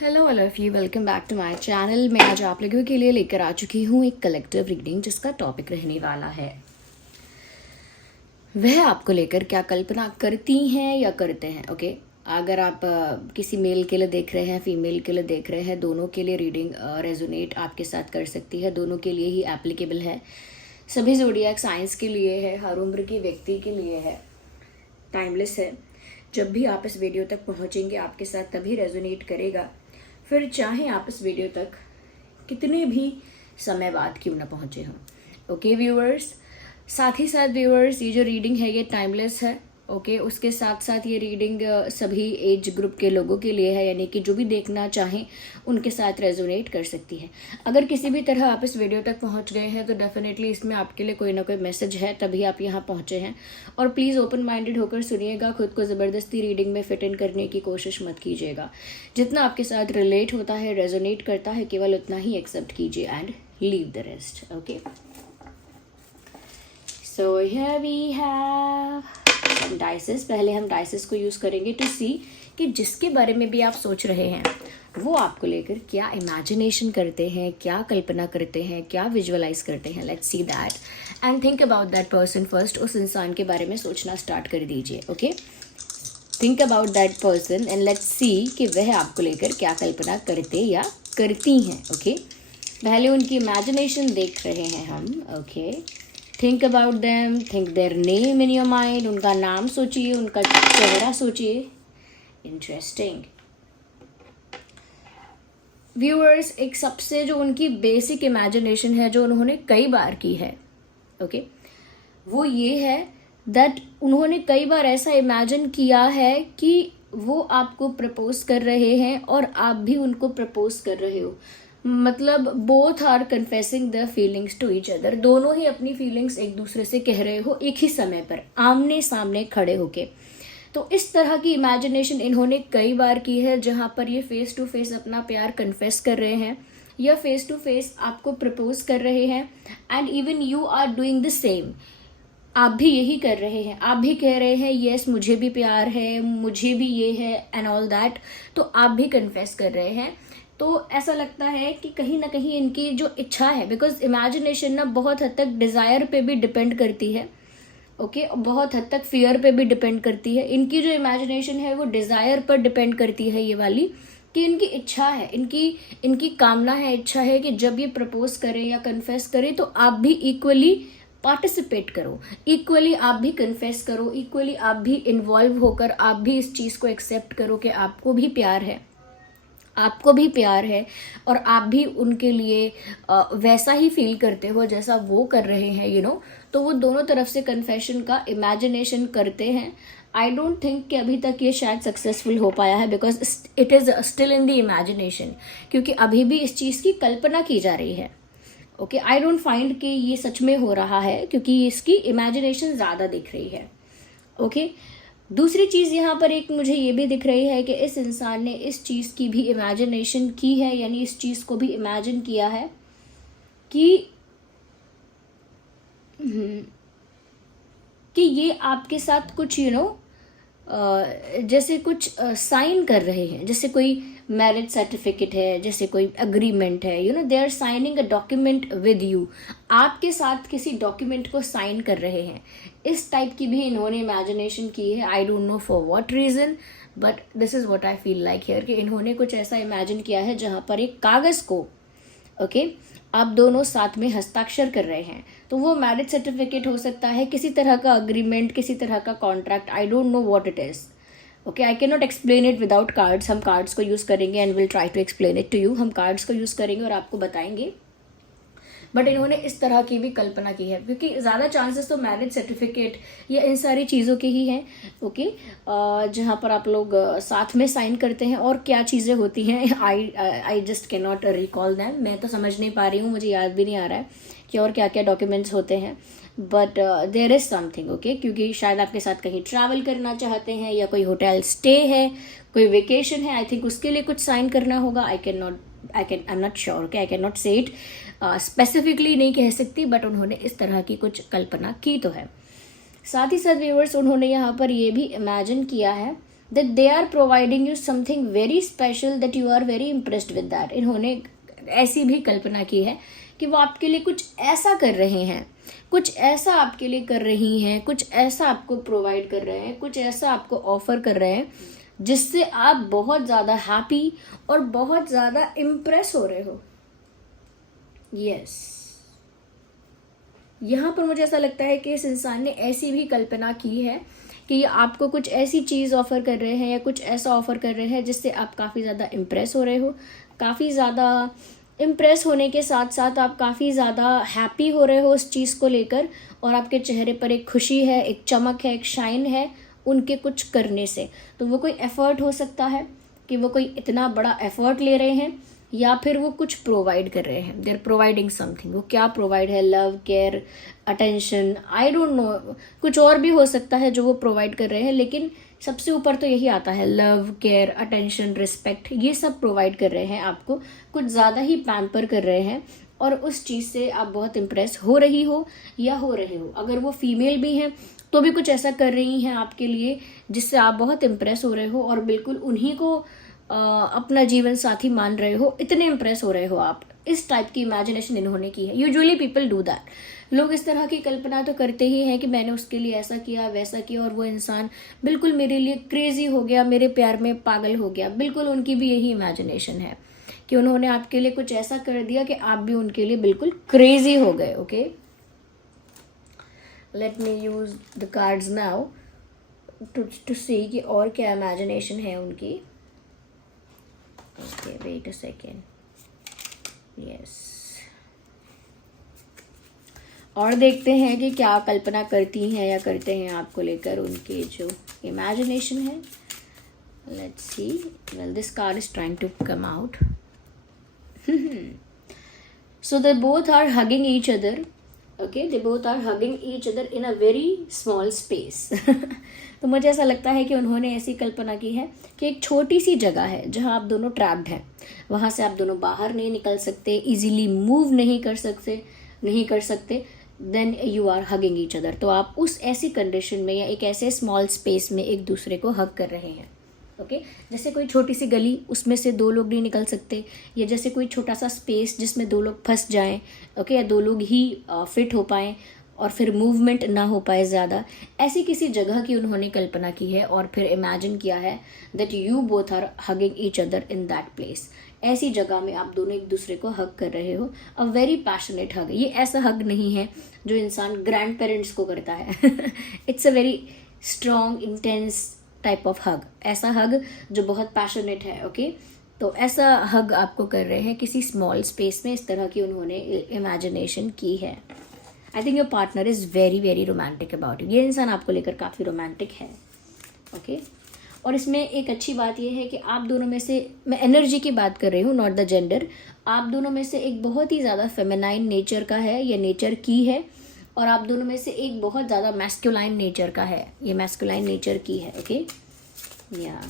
Hello all of you, welcome back to my channel. मैं आज आप लोगों के लिए लेकर आ चुकी हूँ एक कलेक्टिव रीडिंग जिसका टॉपिक रहने वाला है वह आपको लेकर क्या कल्पना करती हैं या करते हैं। ओके, अगर आप किसी मेल के लिए देख रहे हैं, फीमेल के लिए देख रहे हैं, दोनों के लिए रीडिंग रेजोनेट आपके साथ कर सकती है, दोनों के लिए ही एप्लीकेबल है। सभी ज़ोडिएक साइंस के लिए है, हर उम्र की व्यक्ति के लिए है, टाइमलेस है। जब भी आप इस वीडियो तक पहुंचेंगे आपके साथ तभी रेजोनेट करेगा, फिर चाहे आप इस वीडियो तक कितने भी समय बाद क्यों ना पहुंचे हों। ओके व्यूअर्स, साथ ही साथ व्यूअर्स, ये जो रीडिंग है ये टाइमलेस है। ओके, उसके साथ साथ ये रीडिंग सभी एज ग्रुप के लोगों के लिए है, यानी कि जो भी देखना चाहें उनके साथ रेजोनेट कर सकती है। अगर किसी भी तरह आप इस वीडियो तक पहुंच गए हैं तो डेफिनेटली इसमें आपके लिए कोई ना कोई मैसेज है, तभी आप यहाँ पहुंचे हैं। और प्लीज़ ओपन माइंडेड होकर सुनिएगा, खुद को ज़बरदस्ती रीडिंग में फिट इन करने की कोशिश मत कीजिएगा। जितना आपके साथ रिलेट होता है, रेजोनेट करता है, केवल उतना ही एक्सेप्ट कीजिए and leave the rest. Okay, so here we have dices. पहले हम डाइसेस को यूज़ करेंगे टू सी कि जिसके बारे में भी आप सोच रहे हैं वो आपको लेकर क्या इमेजिनेशन करते हैं, क्या कल्पना करते हैं, क्या विजुअलाइज करते हैं। Let's see that and think about that person first. उस इंसान के बारे में सोचना स्टार्ट कर दीजिए। Okay, think about that person and let's see कि वह आपको लेकर क्या कल्पना करते या करती हैं। ओके, पहले उनकी इमेजिनेशन देख रहे हैं हम। Okay, think about them, think their name in your mind. उनका नाम सोचिए, उनका चेहरा सोचिए। इंटरेस्टिंग व्यूअर्स, एक सबसे जो उनकी बेसिक इमेजिनेशन है जो उन्होंने कई बार की है, ओके, वो ये है दैट उन्होंने कई बार ऐसा इमेजिन किया है कि वो आपको प्रपोज कर रहे हैं और आप भी उनको प्रपोज कर रहे हो। मतलब both are confessing the feelings to each other. दोनों ही अपनी फीलिंग्स एक दूसरे से कह रहे हो एक ही समय पर, आमने सामने खड़े होके। तो इस तरह की इमेजिनेशन इन्होंने कई बार की है, जहाँ पर ये फेस टू फेस अपना प्यार कन्फेस कर रहे हैं या फेस टू फेस आपको प्रपोज कर रहे हैं and even you are doing the same. आप भी यही कर रहे हैं, आप भी कह रहे हैं यस मुझे भी प्यार है, मुझे भी ये है एंड ऑल दैट। तो आप भी कन्फेस कर रहे हैं। तो ऐसा लगता है कि कहीं ना कहीं इनकी जो इच्छा है, बिकॉज इमेजिनेशन ना बहुत हद तक डिज़ायर पे भी डिपेंड करती है। ओके, बहुत हद तक फियर पे भी डिपेंड करती है। इनकी जो इमेजिनेशन है वो डिज़ायर पर डिपेंड करती है, ये वाली, कि इनकी इच्छा है, इनकी कामना है, इच्छा है कि जब ये प्रपोज करे या कन्फेस करे तो आप भी इक्वली पार्टिसिपेट करो, इक्वली आप भी कन्फेस करो, इक्वली आप भी इन्वॉल्व होकर आप भी इस चीज़ को एक्सेप्ट करो कि आपको भी प्यार है, आपको भी प्यार है और आप भी उनके लिए वैसा ही फील करते हो जैसा वो कर रहे हैं, यू नो। तो वो दोनों तरफ से कन्फेशन का इमेजिनेशन करते हैं। आई डोंट थिंक कि अभी तक ये शायद सक्सेसफुल हो पाया है, because it is still in the imagination, क्योंकि अभी भी इस चीज़ की कल्पना की जा रही है। ओके, आई डोंट फाइंड कि ये सच में हो रहा है, क्योंकि इसकी इमेजिनेशन ज़्यादा दिख रही है। ओके, दूसरी चीज़ यहाँ पर एक मुझे ये भी दिख रही है कि इस इंसान ने इस चीज़ की भी इमेजिनेशन की है, यानी इस चीज़ को भी इमेजिन किया है कि ये आपके साथ कुछ जैसे कुछ साइन कर रहे हैं, जैसे कोई मैरिज सर्टिफिकेट है, जैसे कोई अग्रीमेंट है, they are signing a document with you. आपके साथ किसी डॉक्यूमेंट को साइन कर रहे हैं। इस टाइप की भी इन्होंने इमेजिनेशन की है। आई don't know for what reason, but this is what I feel like here, कि इन्होंने कुछ ऐसा इमेजिन किया है जहाँ पर एक कागज़ को, ओके, आप दोनों साथ में हस्ताक्षर कर रहे हैं। तो वो मैरिज सर्टिफिकेट हो सकता है, किसी तरह का अग्रीमेंट, किसी तरह का contract, I don't know what it is. Okay, I can not explain it without cards. हम कार्ड्स को यूज़ करेंगे and will try to explain it to you. हम कार्ड्स को यूज़ करेंगे और आपको बताएंगे। बट इन्होंने इस तरह की भी कल्पना की है, क्योंकि ज़्यादा चांसेस तो मैरिज सर्टिफिकेट या इन सारी चीज़ों के ही हैं। ओके, जहाँ पर आप लोग साथ में साइन करते हैं। और क्या चीज़ें होती हैं, I just can not recall them. मैं तो समझ नहीं पा रही हूँ, मुझे याद भी नहीं आ रहा है कि और क्या क्या डॉक्यूमेंट्स होते हैं। But there is something, okay, क्योंकि शायद आपके साथ कहीं ट्रैवल करना चाहते हैं या कोई होटल स्टे है, कोई वेकेशन है, आई थिंक उसके लिए कुछ साइन करना होगा। I am not sure, okay, I can not से इट स्पेसिफिकली, नहीं कह सकती, बट उन्होंने इस तरह की कुछ कल्पना की तो है। साथ ही साथ व्यूअर्स, उन्होंने यहाँ पर ये भी इमेजिन किया है that they are providing you something very special, that you are very impressed with that. इन्होंने ऐसी भी कल्पना की है कि वो आपके लिए कुछ ऐसा कर रहे हैं, कुछ ऐसा आपके लिए कर रही हैं, कुछ ऐसा आपको प्रोवाइड कर रहे हैं, कुछ ऐसा आपको ऑफर कर रहे हैं जिससे आप बहुत ज़्यादा हैप्पी और बहुत ज़्यादा इम्प्रेस हो रहे हो। यस, यहाँ पर मुझे ऐसा लगता है कि इस इंसान ने ऐसी भी कल्पना की है कि ये आपको कुछ ऐसी चीज़ ऑफ़र कर रहे हैं या कुछ ऐसा ऑफ़र कर रहे हैं जिससे आप काफ़ी ज़्यादा इम्प्रेस हो रहे हो। काफ़ी ज़्यादा इम्प्रेस होने के साथ साथ आप काफ़ी ज़्यादा हैप्पी हो रहे हो उस चीज़ को लेकर, और आपके चेहरे पर एक खुशी है, एक चमक है, एक शाइन है उनके कुछ करने से। तो वो कोई एफ़र्ट हो सकता है कि वो कोई इतना बड़ा एफ़र्ट ले रहे हैं, या फिर वो कुछ प्रोवाइड कर रहे हैं, दे आर प्रोवाइडिंग समथिंग। वो क्या प्रोवाइड है? Love, care, attention, I don't no, कुछ और भी हो सकता है जो वो प्रोवाइड कर रहे हैं, लेकिन सबसे ऊपर तो यही आता है, लव, केयर, अटेंशन, रिस्पेक्ट, ये सब प्रोवाइड कर रहे हैं आपको, कुछ ज़्यादा ही पैम्पर कर रहे हैं, और उस चीज़ से आप बहुत इम्प्रेस हो रही हो या हो रहे हो। अगर वो फीमेल भी हैं तो भी कुछ ऐसा कर रही हैं आपके लिए जिससे आप बहुत इम्प्रेस हो रहे हो, और बिल्कुल उन्हीं को अपना जीवन साथी मान रहे हो, इतने इम्प्रेस हो रहे हो आप। इस टाइप की इमेजिनेशन इन्होंने की है। Usually people do that. लोग इस तरह की कल्पना तो करते ही हैं कि मैंने उसके लिए ऐसा किया, वैसा किया, और वो इंसान बिल्कुल मेरे लिए क्रेजी हो गया, मेरे प्यार में पागल हो गया। बिल्कुल उनकी भी यही इमेजिनेशन है कि उन्होंने आपके लिए कुछ ऐसा कर दिया कि आप भी उनके लिए बिल्कुल क्रेजी हो गए। Okay, let me use the cards now to see कि और क्या इमेजिनेशन है उनकी। Okay, wait a second. Yes. और देखते हैं कि क्या कल्पना करती हैं या करते हैं आपको लेकर उनके जो इमेजिनेशन है। Let's see. Well, this card is trying to come out. So they both are hugging each other. Okay, they both are hugging each other in a very small space. तो मुझे ऐसा लगता है कि उन्होंने ऐसी कल्पना की है कि एक छोटी सी जगह है जहां आप दोनों ट्रैप्ड हैं, वहां से आप दोनों बाहर नहीं निकल सकते, इजीली मूव नहीं कर सकते, then you are hugging each other. तो आप उस ऐसी कंडीशन में या एक ऐसे स्मॉल स्पेस में एक दूसरे को हग कर रहे हैं। ओके, जैसे कोई छोटी सी गली, उसमें से दो लोग नहीं निकल सकते, या जैसे कोई छोटा सा स्पेस जिसमें दो लोग फंस जाएं, ओके, या दो लोग ही फिट हो पाएं और फिर मूवमेंट ना हो पाए ज़्यादा, ऐसी किसी जगह की उन्होंने कल्पना की है और फिर इमेजिन किया है that you both are hugging each other in that place. ऐसी जगह में आप दोनों एक दूसरे को हग कर रहे हो, अ वेरी पैशनेट हग। ये ऐसा हग नहीं है जो इंसान ग्रैंड पेरेंट्स को करता है। It's a very strong intense type of hug, ऐसा हग जो बहुत पैशनेट है। ओके, तो ऐसा हग आपको कर रहे हैं किसी स्मॉल स्पेस में, इस तरह की उन्होंने इमेजिनेशन की है। I think your partner is very very romantic about you. ये इंसान आपको लेकर काफ़ी रोमांटिक है। ओके, और इसमें एक अच्छी बात यह है कि आप दोनों में से, मैं एनर्जी की बात कर रही हूँ, नॉट द जेंडर, आप दोनों में से एक बहुत ही ज़्यादा फेमिनाइन नेचर का है, या नेचर की है, और आप दोनों में से एक बहुत ज़्यादा मैस्कुलाइन नेचर का है, ये मैस्कुलाइन नेचर की है। ओके, या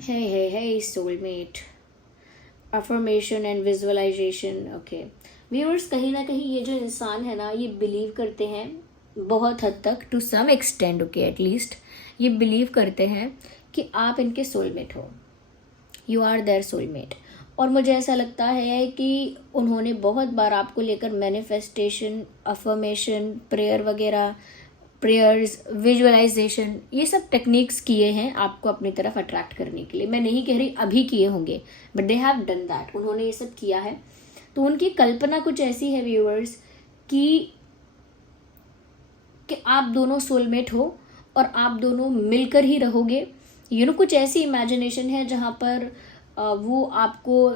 hey soulmate, affirmation and visualization. Okay viewers, कहीं ना कहीं ये जो इंसान है ना, ये बिलीव करते हैं बहुत हद तक, to some extend, okay, at least ये बिलीव करते हैं कि आप इनके सोलमेट हो, यू आर देयर सोलमेट। और मुझे ऐसा लगता है कि उन्होंने बहुत बार आपको लेकर मैनिफेस्टेशन, अफर्मेशन, प्रेयर वगैरह, प्रेयर्स, विजुअलाइजेशन, ये सब टेक्निक्स किए हैं आपको अपनी तरफ अट्रैक्ट करने के लिए। मैं नहीं कह रही अभी किए होंगे, but they have done that, उन्होंने ये सब किया है। तो उनकी कल्पना कुछ ऐसी है व्यूअर्स कि आप दोनों सोलमेट हो और आप दोनों मिलकर ही रहोगे। यू नो, कुछ ऐसी इमेजिनेशन है जहाँ पर वो आपको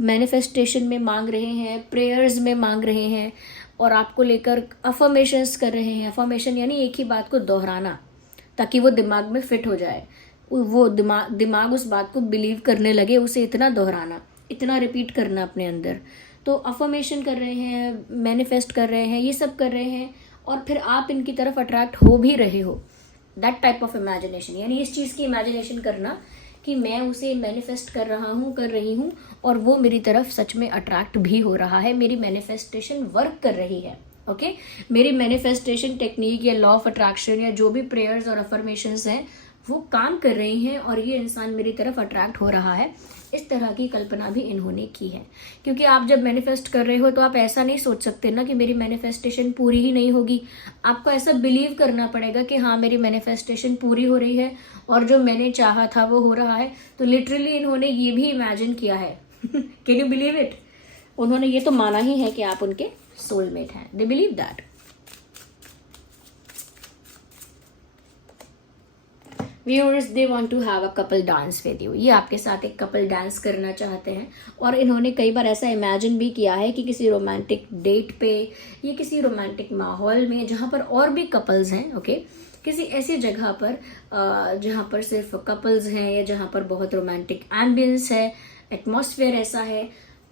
मैनिफेस्टेशन में मांग रहे हैं, प्रेयर्स में मांग रहे हैं, और आपको लेकर अफर्मेशंस कर रहे हैं। अफर्मेशन यानी एक ही बात को दोहराना ताकि वो दिमाग में फिट हो जाए, वो दिमाग उस बात को बिलीव करने लगे, उसे इतना दोहराना, इतना रिपीट करना अपने अंदर। तो अफर्मेशन कर रहे हैं, मैनिफेस्ट कर रहे हैं, ये सब कर रहे हैं, और फिर आप इनकी तरफ अट्रैक्ट हो भी रहे हो। दैट टाइप ऑफ इमेजिनेशन, यानी इस चीज़ की इमेजिनेशन करना कि मैं उसे मैनिफेस्ट कर रही हूँ और वो मेरी तरफ सच में अट्रैक्ट भी हो रहा है, मेरी मैनिफेस्टेशन वर्क कर रही है। ओके मेरी मैनिफेस्टेशन टेक्निक या लॉ ऑफ अट्रैक्शन या जो भी प्रेयर्स और अफर्मेशंस हैं वो काम कर रही हैं और ये इंसान मेरी तरफ अट्रैक्ट हो रहा है, इस तरह की कल्पना भी इन्होंने की है। क्योंकि आप जब मैनिफेस्ट कर रहे हो तो आप ऐसा नहीं सोच सकते ना कि मेरी मैनिफेस्टेशन पूरी ही नहीं होगी। आपको ऐसा बिलीव करना पड़ेगा कि हाँ मेरी मैनिफेस्टेशन पूरी हो रही है और जो मैंने चाहा था वो हो रहा है। तो लिटरली इन्होंने ये भी इमेजिन किया है। Can you believe it? उन्होंने ये तो माना ही है कि आप उनके सोलमेट हैं। They believe that. Viewers they want to have a couple dance with you. ये आपके साथ एक कपल डांस करना चाहते हैं और इन्होंने कई बार ऐसा इमेजिन भी किया है कि किसी रोमांटिक डेट पे या किसी रोमांटिक माहौल में जहाँ पर और भी कपल्स हैं, ओके किसी ऐसी जगह पर जहाँ पर सिर्फ कपल्स हैं या जहाँ पर बहुत रोमांटिक एम्बियंस है, एटमॉस्फेयर ऐसा है,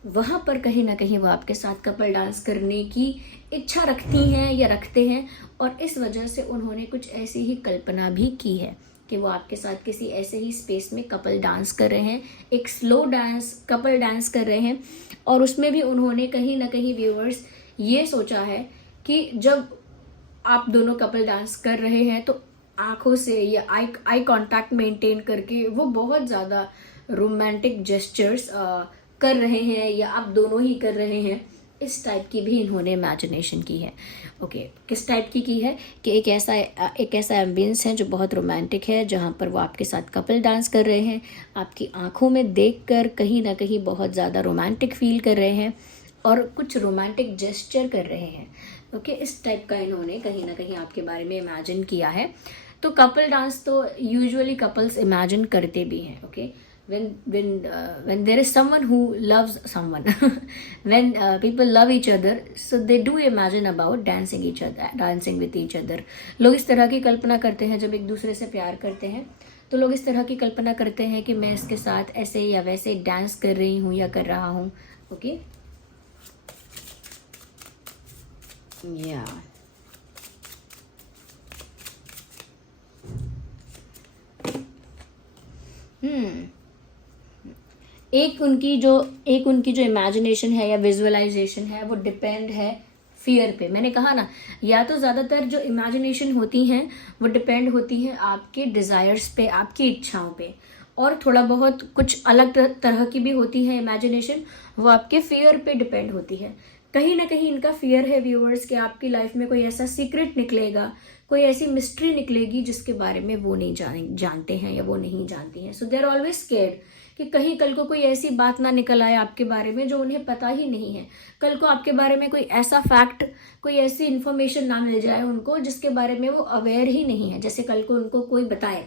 वहाँ पर कहीं ना कहीं वो आपके साथ कपल डांस करने की इच्छा रखती हैं या रखते हैं। और इस वजह से उन्होंने कुछ ऐसी ही कल्पना भी की है कि वो आपके साथ किसी ऐसे ही स्पेस में कपल डांस कर रहे हैं, एक स्लो डांस कपल डांस कर रहे हैं। और उसमें भी उन्होंने कहीं ना कहीं व्यूअर्स ये सोचा है कि जब आप दोनों कपल डांस कर रहे हैं तो आंखों से या आई कांटेक्ट मेंटेन करके वो बहुत ज़्यादा रोमांटिक जेस्चर्स कर रहे हैं या आप दोनों ही कर रहे हैं। इस टाइप की भी इन्होंने इमेजिनेशन की है। ओके किस टाइप की है कि एक ऐसा एम्बियंस है जो बहुत रोमांटिक है, जहाँ पर वो आपके साथ कपल डांस कर रहे हैं, आपकी आंखों में देखकर कहीं ना कहीं बहुत ज़्यादा रोमांटिक फील कर रहे हैं और कुछ रोमांटिक जेस्चर कर रहे हैं। ओके इस टाइप का इन्होंने कहीं ना कहीं आपके बारे में इमेजिन किया है। तो कपल डांस तो यूजुअली कपल्स इमेजिन करते भी हैं। Okay when there is someone who loves someone when people love each other, so they do imagine about dancing with each other. लोग इस तरह की कल्पना करते हैं जब एक दूसरे से प्यार करते हैं, तो लोग इस तरह की कल्पना करते हैं कि मैं इसके साथ ऐसे या वैसे डांस कर रही हूँ या कर रहा हूँ। ओके या एक उनकी जो इमेजिनेशन है या विजुअलाइजेशन है वो डिपेंड है फियर पे। मैंने कहा ना, या तो ज़्यादातर जो इमेजिनेशन होती हैं वो डिपेंड होती हैं आपके डिज़ायर्स पे, आपकी इच्छाओं पे, और थोड़ा बहुत कुछ अलग तरह की भी होती है इमेजिनेशन, वो आपके फियर पे डिपेंड होती है। कहीं ना कहीं इनका फियर है व्यूअर्स कि आपकी लाइफ में कोई ऐसा सीक्रेट निकलेगा, कोई ऐसी मिस्ट्री निकलेगी जिसके बारे में वो नहीं जानते हैं या वो नहीं जानती हैं। सो दे आर ऑलवेज स्केर्ड कि कहीं कल को कोई ऐसी बात ना निकल आए आपके बारे में जो उन्हें पता ही नहीं है। कल को आपके बारे में कोई ऐसा फैक्ट, कोई ऐसी इन्फॉर्मेशन ना मिल जाए उनको जिसके बारे में वो अवेयर ही नहीं है। जैसे कल को उनको कोई बताए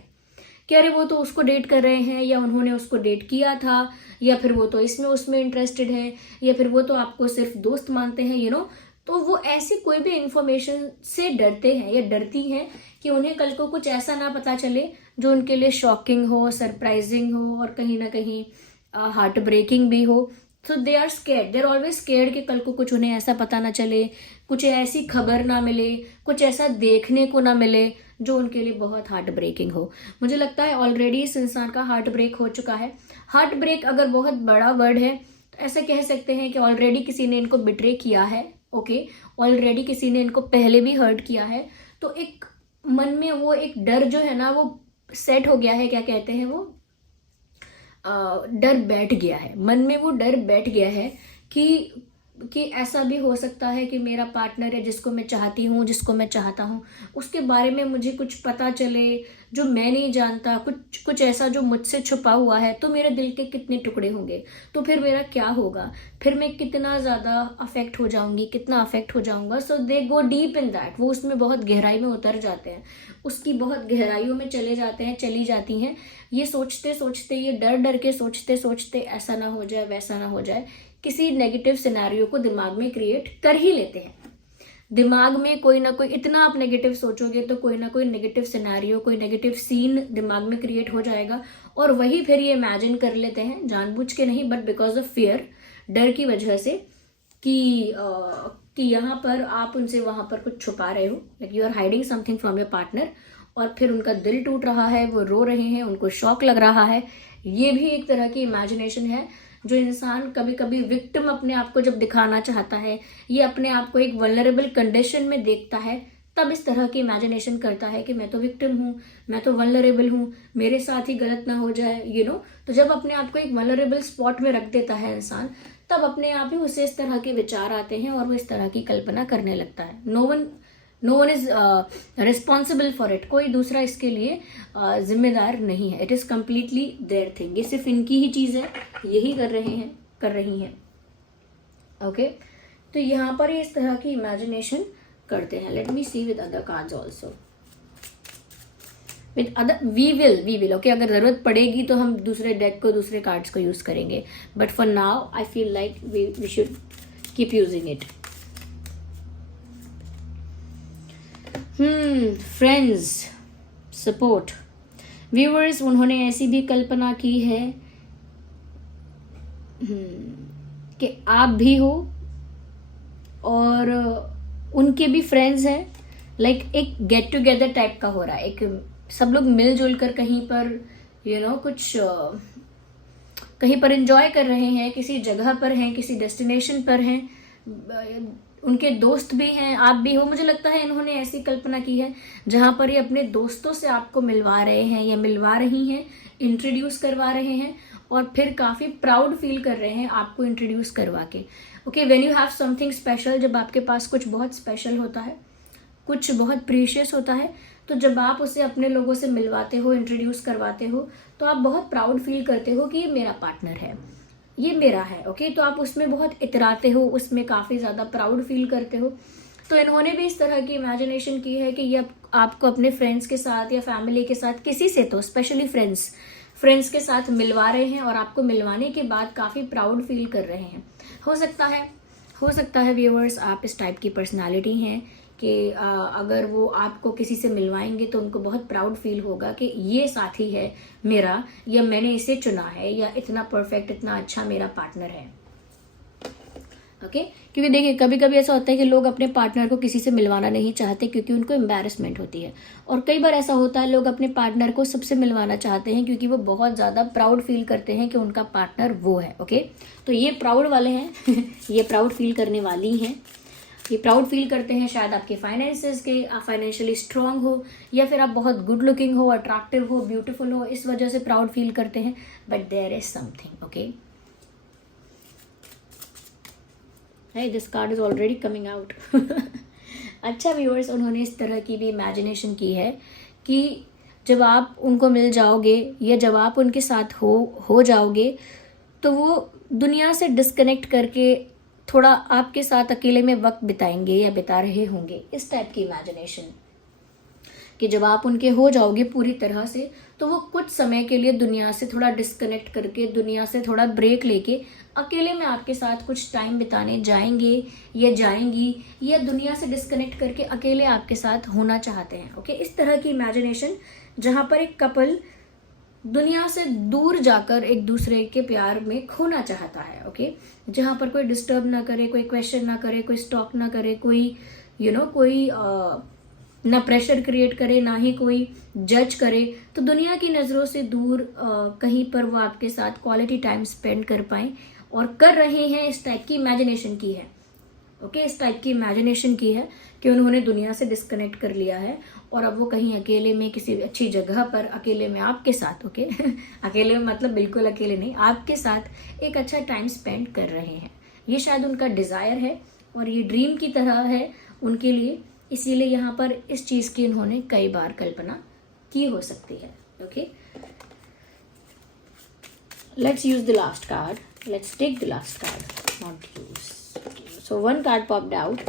कि अरे वो तो उसको डेट कर रहे हैं, या उन्होंने उसको डेट किया था, या फिर वो तो इसमें उसमें इंटरेस्टेड है, या फिर वो तो आपको सिर्फ दोस्त मानते हैं, तो वो ऐसी कोई भी इंफॉर्मेशन से डरते हैं या डरती हैं कि उन्हें कल को कुछ ऐसा ना पता चले जो उनके लिए शॉकिंग हो, सरप्राइजिंग हो और कहीं ना कहीं हार्ट ब्रेकिंग भी हो। So they are scared, they are always scared कि कल को कुछ उन्हें ऐसा पता ना चले, कुछ ऐसी खबर ना मिले, कुछ ऐसा देखने को ना मिले जो उनके लिए बहुत हार्ट ब्रेकिंग हो। मुझे लगता है ऑलरेडी इस इंसान का हार्ट ब्रेक हो चुका है। हार्ट ब्रेक अगर बहुत बड़ा वर्ड है तो ऐसा कह सकते हैं कि ऑलरेडी किसी ने इनको बिट्रे किया है। ओके ऑलरेडी किसी ने इनको पहले भी हर्ट किया है, तो एक मन में वो एक डर जो है ना वो सेट हो गया है, क्या कहते हैं वो, डर बैठ गया है मन में, वो डर बैठ गया है कि ऐसा भी हो सकता है कि मेरा पार्टनर है जिसको मैं चाहती हूँ, जिसको मैं चाहता हूँ, उसके बारे में मुझे कुछ पता चले जो मैं नहीं जानता, कुछ ऐसा जो मुझसे छुपा हुआ है, तो मेरे दिल के कितने टुकड़े होंगे, तो फिर मेरा क्या होगा, फिर मैं कितना ज़्यादा अफेक्ट हो जाऊंगी, कितना अफेक्ट हो जाऊंगा। सो दे गो डीप इन दैट, वो उसमें बहुत गहराई में उतर जाते हैं, उसकी बहुत गहराइयों में चले जाते हैं, चली जाती हैं। ये सोचते सोचते, ये डर के सोचते सोचते ऐसा ना हो जाए, वैसा ना हो जाए, किसी नेगेटिव सिनेरियो को दिमाग में क्रिएट कर ही लेते हैं। दिमाग में कोई ना कोई, इतना आप नेगेटिव सोचोगे तो कोई ना कोई नेगेटिव सिनेरियो, कोई नेगेटिव सीन दिमाग में क्रिएट हो जाएगा, और वही फिर ये इमेजिन कर लेते हैं, जानबूझ के नहीं बट बिकॉज ऑफ फियर, डर की वजह से कि यहाँ पर आप उनसे वहां पर कुछ छुपा रहे हो, like you are hiding something from your partner, और फिर उनका दिल टूट रहा है, वो रो रहे हैं, उनको शॉक लग रहा है। ये भी एक तरह की इमेजिनेशन है जो इंसान कभी कभी विक्टिम अपने आप को जब दिखाना चाहता है, ये अपने आप को एक वल्नरेबल कंडीशन में देखता है, तब इस तरह की इमेजिनेशन करता है कि मैं तो विक्टिम हूँ, मैं तो वल्नरेबल हूँ, मेरे साथ ही गलत ना हो जाए, तो जब अपने आप को एक वल्नरेबल स्पॉट में रख देता है इंसान, तब अपने आप ही उसे इस तरह के विचार आते हैं और वो इस तरह की कल्पना करने लगता है। No one is responsible for it. कोई दूसरा इसके लिए जिम्मेदार नहीं है। It is completely their thing. ये सिर्फ इनकी ही चीज है, यही कर रही हैं। ओके, तो यहाँ पर इस तरह की इमेजिनेशन करते हैं। Let me see with other cards also. With other we will okay, अगर जरूरत पड़ेगी तो हम दूसरे डेक को, दूसरे कार्ड्स को यूज करेंगे, but for now I feel like we should keep using it. Friends, support, viewers, उन्होंने ऐसी भी कल्पना की है कि आप भी हो और उनके भी फ्रेंड्स हैं। लाइक एक गेट टुगेदर टाइप का हो रहा है, एक सब लोग मिलजुल कर कहीं पर कुछ कहीं पर एंजॉय कर रहे हैं, किसी जगह पर हैं, किसी डेस्टिनेशन पर हैं, उनके दोस्त भी हैं, आप भी हो। मुझे लगता है इन्होंने ऐसी कल्पना की है जहां पर ये अपने दोस्तों से आपको मिलवा रहे हैं या मिलवा रही हैं, इंट्रोड्यूस करवा रहे हैं, और फिर काफी प्राउड फील कर रहे हैं आपको इंट्रोड्यूस करवा के। Okay, when you have something special, जब आपके पास कुछ बहुत स्पेशल होता है, कुछ बहुत प्रीशियस होता है, तो जब आप उसे अपने लोगों से मिलवाते हो, इंट्रोड्यूस करवाते हो, तो आप बहुत प्राउड फील करते हो कि ये मेरा पार्टनर है, ये मेरा है। ओके, तो आप उसमें बहुत इतराते हो, उसमें काफी ज्यादा प्राउड फील करते हो। तो इन्होंने भी इस तरह की इमेजिनेशन की है कि ये आपको अपने फ्रेंड्स के साथ या फैमिली के साथ, किसी से, तो स्पेशली फ्रेंड्स के साथ मिलवा रहे हैं, और आपको मिलवाने के बाद काफी प्राउड फील कर रहे हैं। हो सकता है व्यूअर्स, आप इस टाइप की पर्सनालिटी हैं कि अगर वो आपको किसी से मिलवाएंगे तो उनको बहुत प्राउड फील होगा कि ये साथी है मेरा, या मैंने इसे चुना है, या इतना परफेक्ट, इतना अच्छा मेरा पार्टनर है। ओके, क्योंकि देखिए कभी कभी ऐसा होता है कि लोग अपने पार्टनर को किसी से मिलवाना नहीं चाहते क्योंकि उनको एम्बैरेसमेंट होती है, और कई बार ऐसा होता है लोग अपने पार्टनर को सबसे मिलवाना चाहते हैं क्योंकि वो बहुत ज़्यादा प्राउड फील करते हैं कि उनका पार्टनर वो है। ओके, तो ये प्राउड वाले हैं ये प्राउड फील करने वाली हैं। ये प्राउड फील करते हैं शायद आपके फाइनेंसेस के, आप फाइनेंशियली स्ट्रांग हो, या फिर आप बहुत गुड लुकिंग हो, अट्रैक्टिव हो, ब्यूटीफुल हो, इस वजह से प्राउड फील करते हैं। But there is something. Okay, hey, this card is already coming out अच्छा व्यूअर्स, उन्होंने इस तरह की भी इमेजिनेशन की है कि जब आप उनको मिल जाओगे या जब आप उनके साथ हो जाओगे, तो वो दुनिया से डिस्कनेक्ट करके थोड़ा आपके साथ अकेले में वक्त बिताएंगे या बिता रहे होंगे। इस टाइप की इमेजिनेशन कि जब आप उनके हो जाओगे पूरी तरह से, तो वो कुछ समय के लिए दुनिया से थोड़ा डिस्कनेक्ट करके, दुनिया से थोड़ा ब्रेक लेके अकेले में आपके साथ कुछ टाइम बिताने जाएंगे या जाएंगी, या दुनिया से डिस्कनेक्ट करके अकेले आपके साथ होना चाहते हैं। ओके, इस तरह की इमेजिनेशन जहां पर एक कपल दुनिया से दूर जाकर एक दूसरे के प्यार में खोना चाहता है। ओके, जहां पर कोई डिस्टर्ब ना करे, कोई क्वेश्चन ना करे, कोई स्टॉक ना करे, कोई कोई ना प्रेशर क्रिएट करे, ना ही कोई जज करे, तो दुनिया की नज़रों से दूर कहीं पर वो आपके साथ क्वालिटी टाइम स्पेंड कर पाए, और कर रहे हैं। इस टाइप की इमेजिनेशन की है। ओके, इस टाइप की इमेजिनेशन की है कि उन्होंने दुनिया से डिस्कनेक्ट कर लिया है, और अब वो कहीं अकेले में किसी अच्छी जगह पर अकेले में आपके साथ, ओके अकेले में मतलब बिल्कुल अकेले नहीं, आपके साथ एक अच्छा टाइम स्पेंड कर रहे हैं। ये शायद उनका डिज़ायर है और ये ड्रीम की तरह है उनके लिए, इसीलिए यहाँ पर इस चीज़ की इन्होंने कई बार कल्पना की हो सकती है। Okay, let's use the last card, let's take the last card, not use. So one card popped out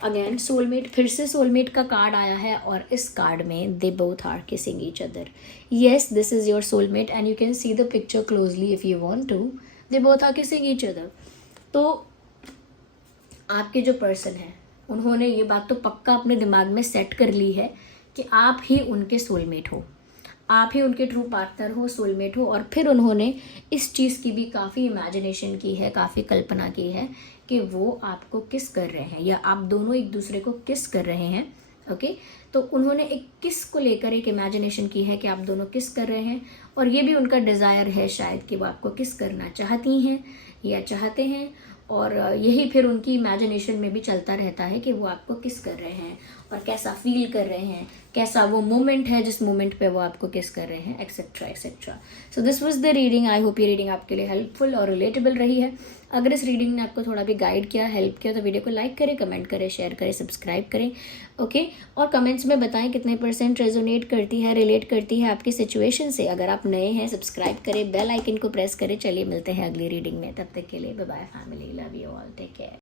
again, soulmate. फिर से सोलमेट का कार्ड आया है, और इस कार्ड में they both are kissing each other. Yes, this is your soulmate and you can see the picture closely if you want to. They both are kissing each other. तो आपके जो person है, उन्होंने ये बात तो पक्का अपने दिमाग में सेट कर ली है कि आप ही उनके सोलमेट हो, आप ही उनके ट्रू पार्टनर हो, सोलमेट हो। और फिर उन्होंने इस चीज़ की भी काफ़ी इमेजिनेशन की है, काफ़ी कल्पना की है कि वो आपको किस कर रहे हैं, या आप दोनों एक दूसरे को किस कर रहे हैं ओके तो उन्होंने एक किस को लेकर एक इमेजिनेशन की है कि आप दोनों किस कर रहे हैं, और ये भी उनका डिज़ायर है शायद कि वो आपको किस करना चाहती हैं या चाहते हैं, और यही फिर उनकी इमेजिनेशन में भी चलता रहता है कि वो आपको किस कर रहे हैं और कैसा फील कर रहे हैं, कैसा वो मोमेंट है जिस मोमेंट पे वो आपको किस कर रहे हैं, etcetera etcetera. So this was the reading. I hope ये रीडिंग आपके लिए हेल्पफुल और रिलेटेबल रही है। अगर इस रीडिंग ने आपको थोड़ा भी गाइड किया, हेल्प किया, तो वीडियो को लाइक करें, कमेंट करें, शेयर करें, सब्सक्राइब करें, ओके और कमेंट्स में बताएं कितने % रेजोनेट करती है, रिलेट करती है आपकी सिचुएशन से। अगर आप नए हैं सब्सक्राइब करें, बेल आइकन को प्रेस करें। चलिए मिलते हैं अगली रीडिंग में, तब तक के लिए bye bye family, love you all, take care.